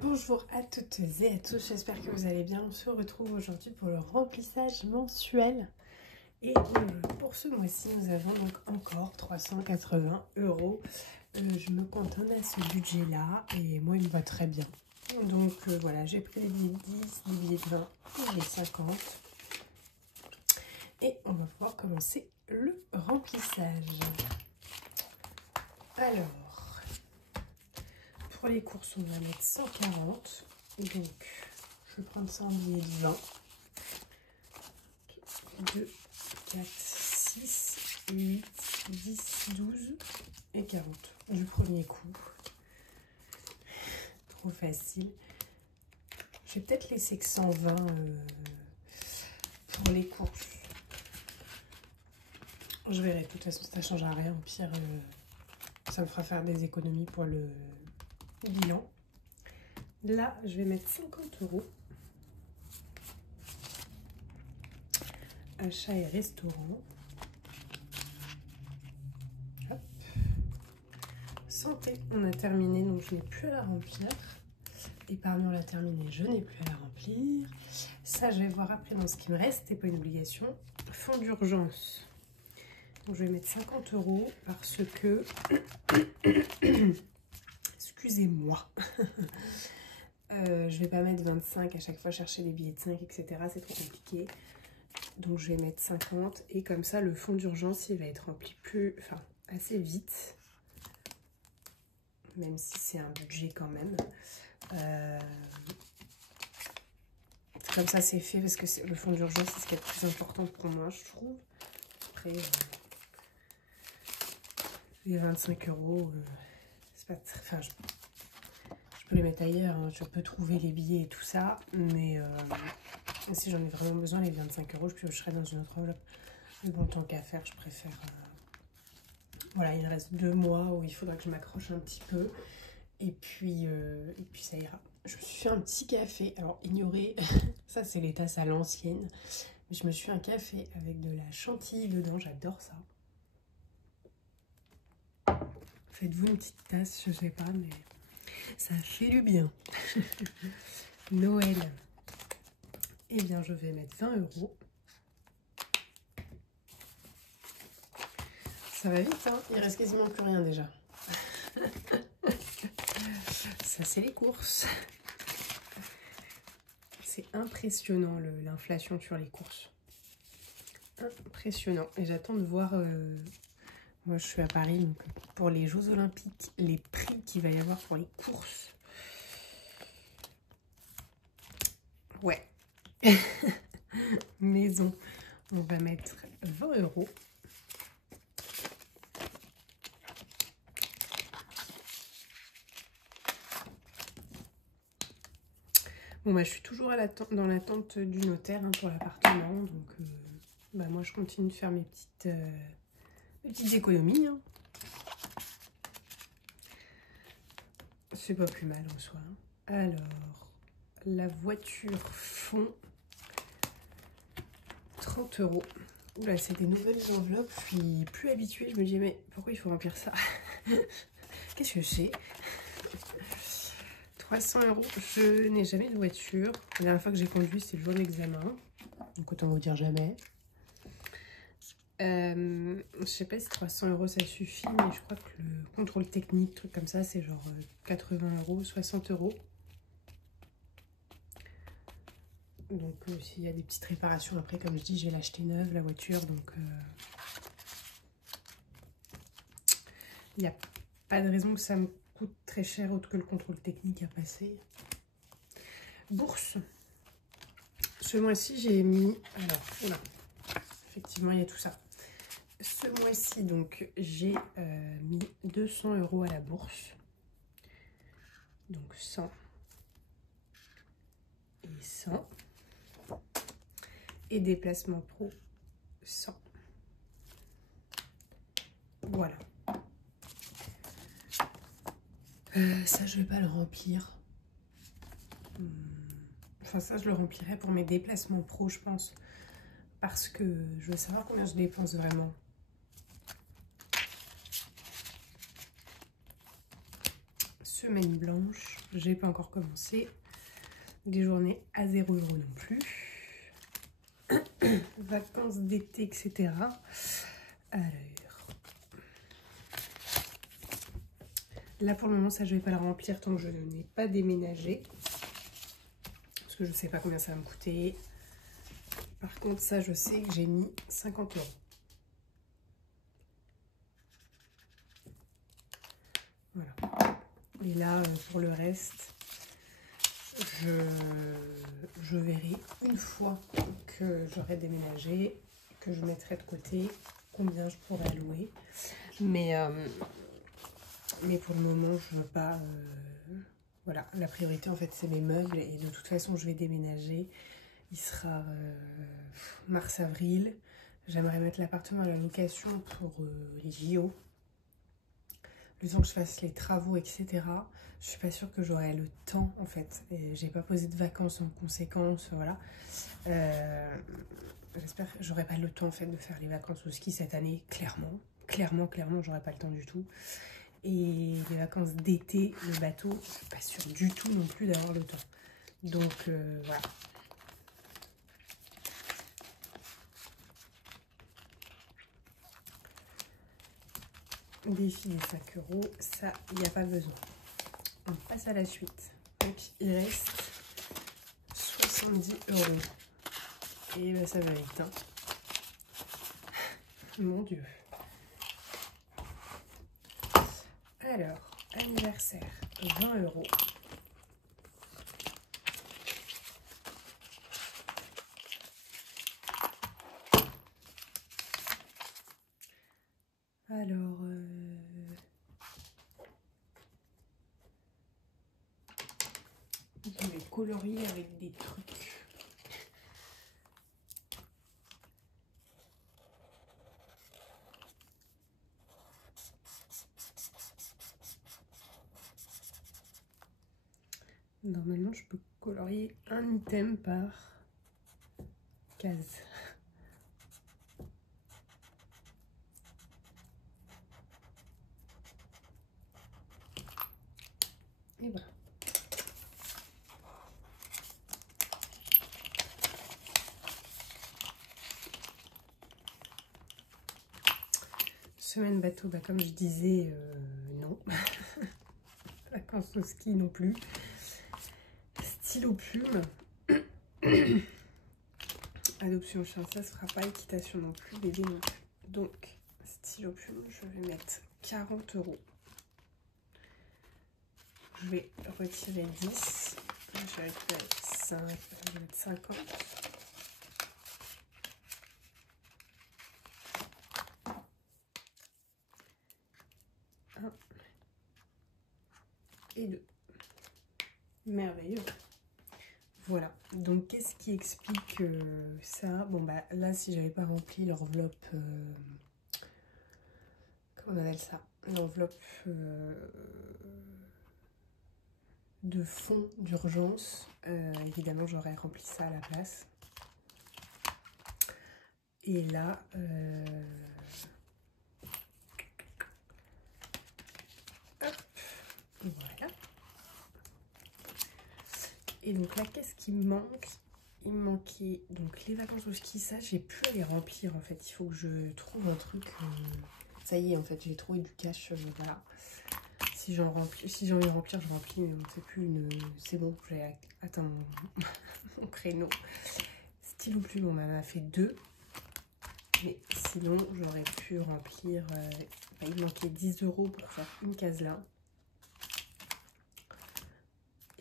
Bonjour à toutes et à tous, j'espère que vous allez bien. On se retrouve aujourd'hui pour le remplissage mensuel. Et pour ce mois-ci, nous avons donc encore 380 €. Je me cantonne à ce budget-là et moi, il me va très bien. Donc voilà, j'ai pris les billets de 10, les billets de 20 et les 50. Et on va pouvoir commencer le remplissage. Alors... Pour les courses, on va mettre 140. Donc, je vais prendre ça en billet de 20. 2, 4, 6, 8, 10, 12 et 40. Du premier coup. Trop facile. Je vais peut-être laisser que 120 pour les courses. Je verrai. De toute façon, ça ne changera rien. Au pire, ça me fera faire des économies pour le bilan. Là, je vais mettre 50 €. Achat et restaurant. Hop. Santé, on a terminé, donc je n'ai plus à la remplir. Épargne, on l'a terminé, je n'ai plus à la remplir. Ça, je vais voir après dans ce qui me reste, c'est pas une obligation. Fonds d'urgence. Donc je vais mettre 50 € parce que... Excusez-moi. Je vais pas mettre 25 à chaque fois, chercher les billets de 5, etc. C'est trop compliqué. Donc je vais mettre 50 et comme ça le fonds d'urgence il va être rempli assez vite. Même si c'est un budget quand même. Comme ça c'est fait parce que le fonds d'urgence c'est ce qui est le plus important pour moi je trouve. Après les 25 €, c'est pas très... Enfin, je peux les mettre ailleurs, hein. Je peux trouver les billets et tout ça. Mais si j'en ai vraiment besoin, les 25 €, je piocherai dans une autre enveloppe. Mais bon, tant qu'à faire, je préfère... Voilà, il me reste 2 mois où il faudra que je m'accroche un petit peu. Et puis ça ira. Je me suis fait un petit café. Alors, ignorez, ça c'est les tasses à l'ancienne. Mais je me suis fait un café avec de la chantilly dedans. J'adore ça. Faites-vous une petite tasse, je sais pas, mais ça fait du bien. Noël. Eh bien, je vais mettre 20 €. Ça va vite, hein. Il reste quasiment plus rien déjà. Ça, c'est les courses. C'est impressionnant l'inflation sur les courses. Impressionnant. Et j'attends de voir... Moi, je suis à Paris, donc pour les Jeux Olympiques, les prix qu'il va y avoir pour les courses. Ouais. Maison. On va mettre 20 €. Bon, bah, je suis toujours dans l'attente du notaire hein, pour l'appartement. Donc, bah, moi, je continue de faire mes petites économies. Hein. C'est pas plus mal en soi. Alors, la voiture fond 30 €. Oula, c'est des nouvelles enveloppes. Je suis plus habituée. Je me dis, mais pourquoi il faut remplir ça? Qu'est-ce que c'est? 300 €. Je n'ai jamais de voiture. La dernière fois que j'ai conduit, c'est le jour d'examen. Donc autant vous dire jamais. Je sais pas si 300 € ça suffit, mais je crois que le contrôle technique, truc comme ça, c'est genre 80 €, 60 €. Donc s'il y a des petites réparations après, comme je dis, je vais l'acheter neuve, la voiture. Donc il n'y a pas de raison que ça me coûte très cher autre que le contrôle technique à passer. Bourse. Ce mois-ci, j'ai mis... Alors, voilà. Effectivement, il y a tout ça. Ce mois-ci, donc, j'ai mis 200 € à la bourse. Donc, 100 et 100. Et déplacement pro, 100. Voilà. Ça, je vais pas le remplir. Enfin, ça, je le remplirai pour mes déplacements pro, je pense. Parce que je veux savoir combien je dépense vraiment. Ce semaine blanche, j'ai pas encore commencé. Des journées à 0 € non plus. Vacances d'été, etc. Alors, là pour le moment, ça je vais pas la remplir tant que je n'ai pas déménagé. Parce que je sais pas combien ça va me coûter. Par contre, ça je sais que j'ai mis 50 €. Voilà. Et là, pour le reste, je verrai une fois que j'aurai déménagé, que je mettrai de côté, combien je pourrais allouer. Mais pour le moment, je veux pas... voilà, la priorité en fait c'est mes meubles et de toute façon je vais déménager. Il sera mars-avril. J'aimerais mettre l'appartement à la location pour les JO. Le temps que je fasse les travaux, etc. Je suis pas sûre que j'aurai le temps en fait. J'ai pas posé de vacances en conséquence, voilà. J'espère que j'aurai pas le temps en fait de faire les vacances au ski cette année, clairement. Clairement, j'aurai pas le temps du tout. Et les vacances d'été, le bateau, je suis pas sûre du tout non plus d'avoir le temps. Donc voilà. Défi des 5 €, ça, il n'y a pas besoin. On passe à la suite. Donc, il reste 70 €. Et ben, ça va vite, hein. Mon Dieu. Alors, anniversaire, 20 €. Alors, je vais colorier avec des trucs. Normalement, je peux colorier un item par case. Et voilà. Semaine bateau, bah comme je disais, non. Vacances au ski non plus. Stylo plume. Adoption chien, ça se fera pas. Équitation non plus. Bébé non plus. Donc, stylo plume, je vais mettre 40 €. Je vais retirer 10. Je vais récupérer 5. Je vais mettre 50. Et 2. Merveilleux. Voilà. Donc, qu'est-ce qui explique ça? Bon, bah là, si j'avais pas rempli l'enveloppe... comment on appelle ça? L'enveloppe de fonds d'urgence. Évidemment, j'aurais rempli ça à la place. Et là... hop. Voilà. Et donc là, qu'est-ce qui me manque? Il me manquait donc les vacances au ski. Ça, j'ai pu les remplir en fait. Il faut que je trouve un truc. Ça y est, en fait, j'ai trouvé du cash. Voilà. Si j'en remplis, si j'ai envie de remplir, je remplis. Mais on ne fait plus une. C'est bon, j'ai atteint mon créneau. Stylo plume, on m'en a fait 2. Mais sinon, j'aurais pu remplir. Bah, il manquait 10 € pour faire une case là.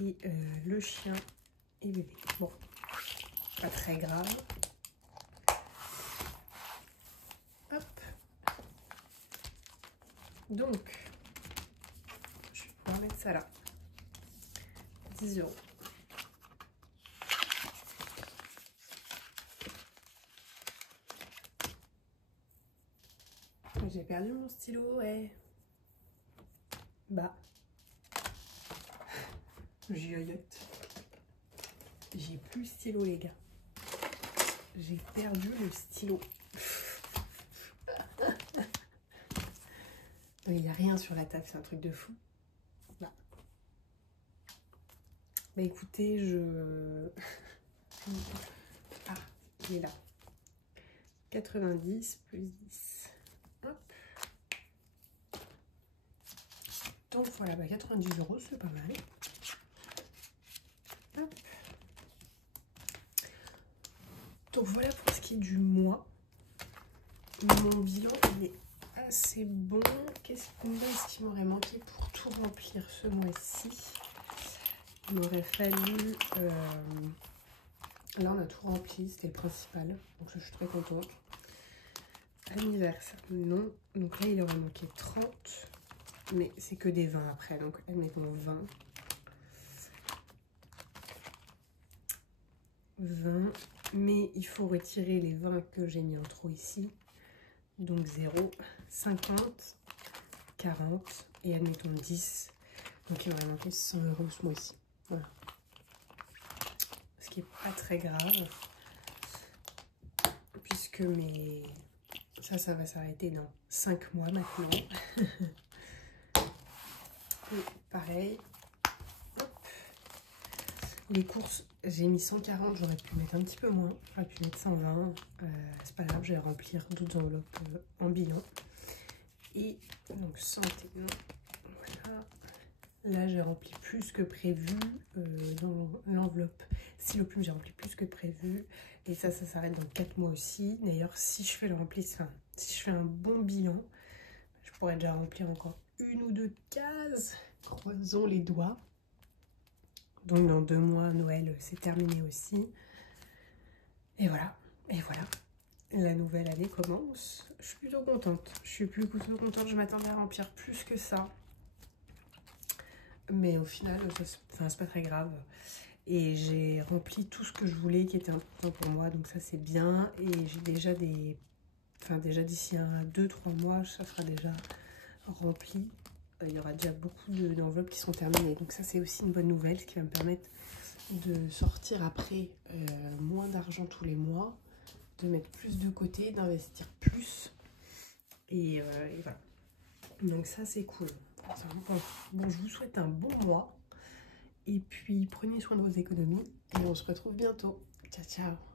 Et le chien et bébé. Bon, pas très grave. Hop. Donc, je vais pouvoir mettre ça là. 10 €. J'ai perdu mon stylo, ouais. Bah. J'yoyote. J'ai plus le stylo, les gars. J'ai perdu le stylo. Il n'y a rien sur la table, c'est un truc de fou. Là. Bah écoutez, Ah, il est là. 90 plus 10. Hop. Donc voilà, bah 90 €, c'est pas mal. Hop. Donc voilà pour ce qui est du mois. Mon bilan, il est assez bon. Combien est-ce qu'il m'aurait manqué pour tout remplir ce mois-ci? Il m'aurait fallu... Là, on a tout rempli, c'était le principal. Donc ça, je suis très contente. Anniversaire, non. Donc là, il aurait manqué 30. Mais c'est que des 20 après. Donc, admettons 20. 20. Mais il faut retirer les 20 que j'ai mis en trop ici. Donc 0, 50, 40 et admettons 10. Donc il m'aurait manqué 100 € ce mois-ci. Voilà. Ce qui n'est pas très grave. Puisque mes... Ça va s'arrêter dans 5 mois maintenant. Et pareil. Hop. Les courses, j'ai mis 140, j'aurais pu mettre un petit peu moins. J'aurais pu mettre 120. C'est pas grave, je vais remplir d'autres enveloppes en bilan. Et donc santé, non. Voilà. Là, j'ai rempli plus que prévu dans l'enveloppe. Stylo plume, j'ai rempli plus que prévu. Et ça s'arrête dans 4 mois aussi. D'ailleurs, si je fais le remplissage, si je fais un bon bilan, je pourrais déjà remplir encore 1 ou 2 cases. Croisons les doigts. Donc dans 2 mois, Noël, c'est terminé aussi. Et voilà. Et voilà. La nouvelle année commence. Je suis plutôt contente. Je suis plutôt contente. Je m'attendais à remplir plus que ça. Mais au final, c'est pas très grave. Et j'ai rempli tout ce que je voulais qui était important pour moi. Donc ça, c'est bien. Et j'ai déjà des... Enfin, déjà d'ici 2-3 mois, ça sera déjà rempli. Il y aura déjà beaucoup d'enveloppes qui sont terminées. Donc ça, c'est aussi une bonne nouvelle. Ce qui va me permettre de sortir après moins d'argent tous les mois. De mettre plus de côté, d'investir plus. Et voilà. Donc ça, c'est cool. Bon, je vous souhaite un bon mois. Et puis, prenez soin de vos économies. Et on se retrouve bientôt. Ciao, ciao.